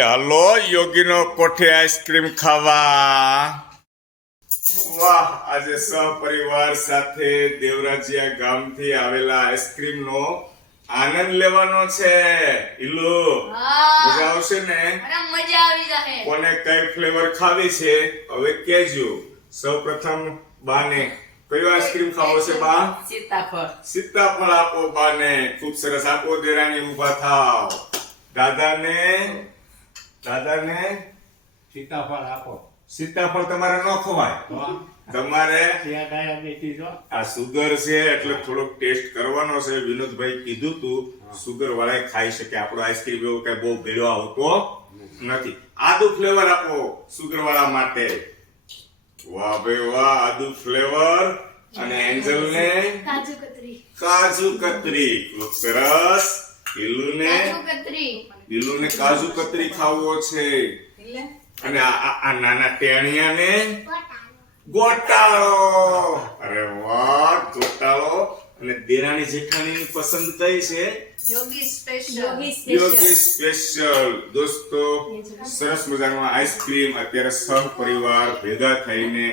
હાલો યોગીનો કોઠે ice cream ખાવા. વાહ, આજે સહપરિવાર સાથે દેવરાજીયા ગામથી આવેલા આઈસ્ક્રીમ નો આનંદ લેવાનો છે. ઈલુ મજા આવશે ને? મજા આવી જાય. કોને કઈ ફ્લેવર ખાવી છે હવે કેજો. સૌપ્રથમ બાને કયો આઈસ્ક્રીમ ખાવો છે બા? સીતાફળ. સીતાફળ આપો બાને. ખૂબ સરસ આપો. દેરાણી ઊભા થાવ. દાદાને સીતાફળ આપો. સીતાફળ તમારે ન ખવાય. તમારે આ સુગર છે એટલે થોડોક ટેસ્ટ કરવાનો છે. વિનોદભાઈ કીધું તું સુગર વાળા ખાઈ શકે. આપણો આઈસ્ક્રીમ એવો કઈ બહુ ભેળો આવતો નથી. આદુ ફ્લેવર આપો સુગર વાળા માટે. વાહ ભાઈ વાહ, આદુ ફ્લેવર. અને એન્જલ ને કાજુ કતરી. ખૂબ સરસ. ઈલુને કાજુ કતરી ખાવો છે. અને આ નાના ટેણિયાને ગોટાળો. અરે વાહ, ગોટાળો. અને દેરાણી જેઠાણીની પસંદ કઈ છે? યોગી સ્પેશિયલ. દોસ્તો, સરસ મજાનો આઈસ્ક્રીમ અત્યારે સહપરિવાર ભેગા થઈને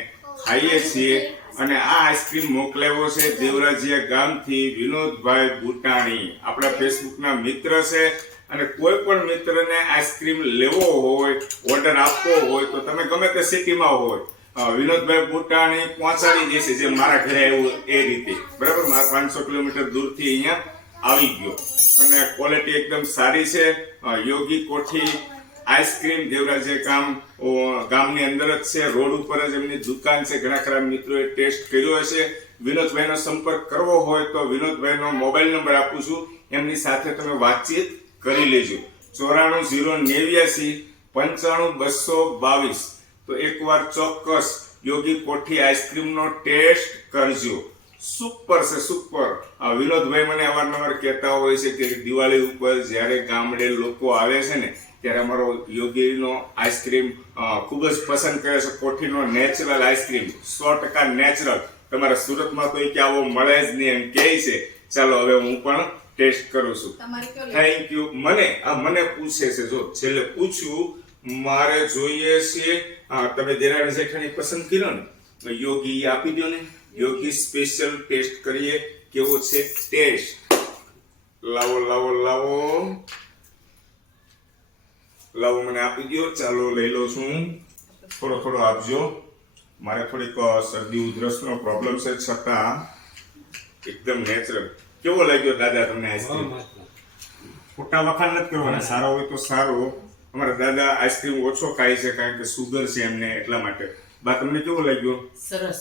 ખાઈએ છીએ. અને આ આઈસ્ક્રીમ મોકલાવ્યો છે દેવરાજીયા ગામથી વિનોદભાઈ બુટાણી. આપણા ફેસબુકના મિત્ર છે. અને કોઈ પણ મિત્રને આઈસ્ક્રીમ લેવો હોય, ઓર્ડર આપવો હોય તો તમે ગમે તે સિટીમાં હોય, વિનોદભાઈ બુટાણી પહોંચાડી દેશે. જે મારા ઘરે આવ્યું એ રીતે, બરાબર. મારા 500 કિલોમીટર દૂરથી અહીંયા આવી ગયો. અને ક્વોલિટી એકદમ સારી છે. યોગી કોઠી આઈસ્ક્રીમ દેવરાજીયા ગામની અંદર જ છે. રોડ ઉપર જ એમની દુકાન છે. ઘણા ખરા મિત્રોએ ટેસ્ટ કર્યો હશે. વિનોદભાઈનો સંપર્ક કરવો હોય તો વિનોદભાઈનો મોબાઈલ નંબર આપું છું. એમની સાથે તમે વાતચીત કરી લેજો. 9409859222. તો એકવાર ચોક્કસ યોગી કોઠી આઈસ્ક્રીમનો ટેસ્ટ કરજો. સુપર છે, સુપર. વિનોદભાઈ મને અવારનવાર કહેતા હોય છે કે દિવાળી ઉપર જ્યારે ગામડે લોકો આવે છે ને ત્યારે અમારો યોગીનો આઈસ્ક્રીમ ખૂબ જ પસંદ કરે છે. કોઠીનો નેચરલ આઈસ્ક્રીમ, 100% નેચરલ. તમારા સુરતમાં તો કે આવો મળે જ નહીં એમ કહે છે. ચાલો હવે હું પણ ટેસ્ટ કરું છું. Thank you. મને પૂછે છે, જો છેલ્લે પૂછ્યું મારે જોઈએ છે. તમે દેરાણી જેઠાણી પસંદ કર્યો ને, યોગી આપી દો ને. યોગી સ્પેશિયલ ટેસ્ટ કરીએ કેવો છે ટેસ્ટ. લાવો લાવો લાવો લાવો, મને આપી દો. ચાલો લઈ લઉં છું. થોડો થોડો આપજો. મારે થોડીક શરદી ઉધરસનો પ્રોબ્લેમ છે, છતાં એકદમ નેચરલ. કેવો લાગ્યો દાદા તમને આઈસ્ક્રીમ? ખોટા વખાણ નથી કરવાના. સારો હોય તો સારો. અમારા દાદા આઈસ્ક્રીમ ઓછો ખાય છે કારણ કે સુગર છે એમને, એટલા માટે. બા તમને કેવો લાગ્યો? સરસ.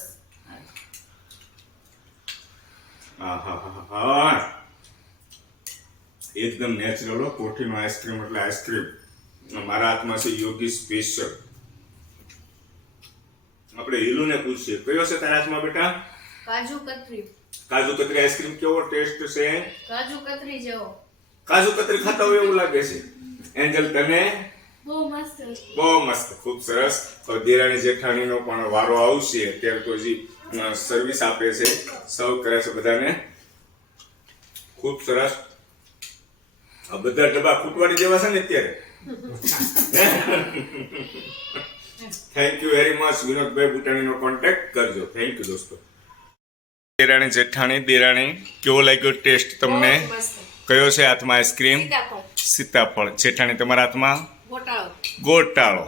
એકદમ નેચરલ. કોઠીનો આઈસ્ક્રીમ એટલે આઈસ્ક્રીમ. મારા હાથમાં છે યોગી સ્પેશિયલ. આપણે હીલુને પૂછીએ, કયો છે તારા હાથમાં બેટા? કાજુ કતરી. કાજુ કતરી આઈસ્ક્રીમ કેવો ટેસ્ટ છે? કાજુ કતરી જેવો. કાજુ કતરી ખાતા હોય એવું લાગે છે. એન્જલ તને? બહુ મસ્ત. બહુ મસ્ત, ખૂબ સરસ. દેરાણી જેઠાણીનો પણ વારો આવશે. અત્યારે તો હજી સર્વિસ આપે છે, સર્વ કરે છે બધાને. ખૂબ સરસ. આ બધા ડબ્બા ફૂટવાડી જેવા છે ને અત્યારે. Thank you very much. Vinodbhai બુટાણીનો કોન્ટેક્ટ કરજો. થેન્ક યુ દોસ્તો. દેરાણી જેઠાણી, દેરાણી કેવો લાગ્યો ટેસ્ટ તમને? કયો છે હાથમાં આઈસ્ક્રીમ? સીતાફળ. જેઠાણી તમારા હાથમાં? ગોટાળો.